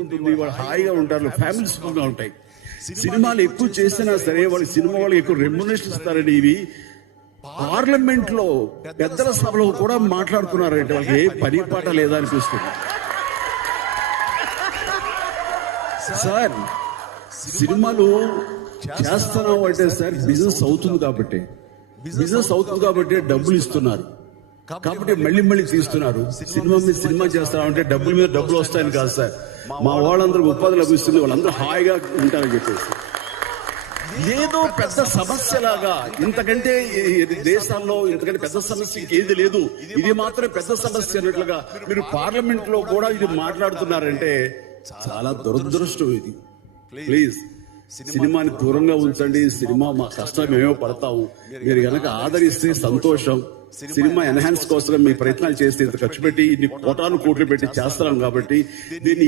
ఉంటుంది, వాళ్ళు హాయిగా ఉంటారు, ఫ్యామిలీ సుఖంగా ఉంటాయి. సినిమాలు ఎక్కువ చేసినా సరే వాళ్ళకి సినిమా వాళ్ళకి ఎక్కువ రెమ్యునరేషన్ ఇస్తారండి. ఇవి పార్లమెంట్ లో పెద్దల సభలో కూడా మాట్లాడుతున్నారంటే వాళ్ళకి ఏ పని పాట లేదా అనిపిస్తుంది. సార్ సినిమాలు చేస్తున్నాం అంటే సార్ బిజినెస్ అవుతుంది కాబట్టి డబ్బులు ఇస్తున్నారు, కాబట్టి మళ్ళీ తీస్తున్నారు. సినిమా మీద సినిమా చేస్తామంటే డబ్బుల మీద డబ్బులు వస్తాయని కాదు సార్, మా వాళ్ళందరూ ఉపాధి లభిస్తుంది, వాళ్ళందరూ హాయిగా ఉంటారని చెప్పేసి. ఏదో పెద్ద సమస్యలాగా ఇంతకంటే దేశాల్లో ఇంతకంటే పెద్ద సమస్య ఏది లేదు, ఇది మాత్రం పెద్ద సమస్య అన్నట్లుగా మీరు పార్లమెంట్ లో కూడా ఇది మాట్లాడుతున్నారంటే చాలా దురదృష్టం ఇది. ప్లీజ్ సినిమాని దూరంగా ఉంచండి. సినిమా మా కష్టం మేమో పడతాము, మీరు గనక ఆదరిస్తే సంతోషం. సినిమా ఎన్హాన్స్ కోసం మీ ప్రయత్నాలు చేస్తే ఇంత ఖర్చు పెట్టి ఇన్ని కోటాను కోట్లు పెట్టి చేస్తున్నాం కాబట్టి దీన్ని